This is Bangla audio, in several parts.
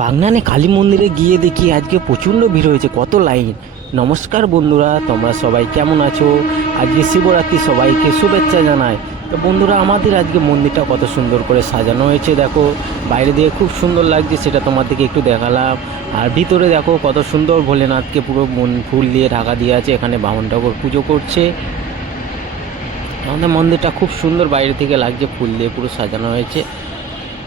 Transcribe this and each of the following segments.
বাগনানে কালী মন্দিরে গিয়ে দেখি আজকে প্রচণ্ড ভিড় হয়েছে, কত লাইন। নমস্কার বন্ধুরা, তোমরা সবাই কেমন আছো? আজকে শিবরাত্রি, সবাইকে শুভেচ্ছা জানাই। তো বন্ধুরা, আমাদের আজকে মন্দিরটা কত সুন্দর করে সাজানো হয়েছে দেখো, বাইরে দিয়ে খুব সুন্দর লাগছে, সেটা তোমাদেরকে একটু দেখালাম। আর ভিতরে দেখো কত সুন্দর ভোলেনাথকে পুরো ফুল দিয়ে ঢাকা দিয়ে আছে, এখানে বামন ঠাকুর পুজো করছে। আমাদের মন্দিরটা খুব সুন্দর বাইরে থেকে লাগছে, ফুল দিয়ে পুরো সাজানো হয়েছে।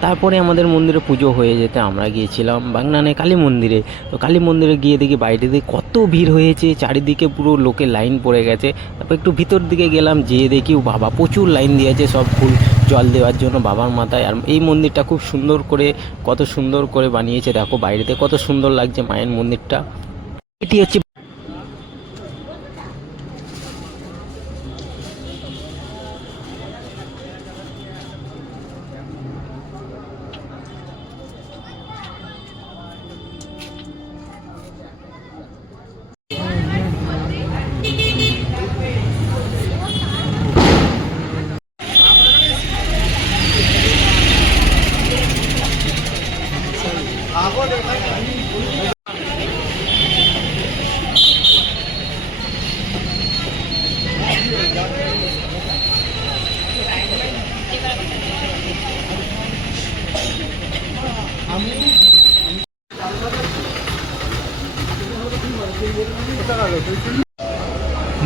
তারপরে আমাদের মন্দিরে পুজো হয়ে যেতে আমরা গিয়েছিলাম বাগনানে কালী মন্দিরে। তো কালী মন্দিরে গিয়ে দেখি বাইরে দিয়ে কত ভিড় হয়েছে, চারিদিকে পুরো লোকের লাইন পড়ে গেছে। তারপর একটু ভিতর দিকে গেলাম, যেয়ে দেখি বাবা প্রচুর লাইন দিয়েছে সব ফুল জল দেওয়ার জন্য বাবার মাথায়। আর এই মন্দিরটা খুব সুন্দর করে, কত সুন্দর করে বানিয়েছে দেখো, বাইরেতে কত সুন্দর লাগছে মায়ের মন্দিরটা। এটি হচ্ছে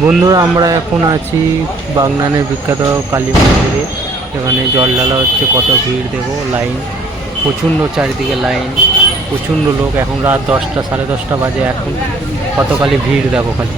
বন্ধুরা, আমরা এখন আছি বাগনানের বিখ্যাত কালী মন্দিরে। এখানে জল ঢালা হচ্ছে, কত ভিড় দেখো, লাইন প্রচণ্ড, চারিদিকে লাইন, প্রচণ্ড লোক। এখন রাত 10টা, 10:30 বাজে, এখন কত খালি ভিড় দেখো খালি।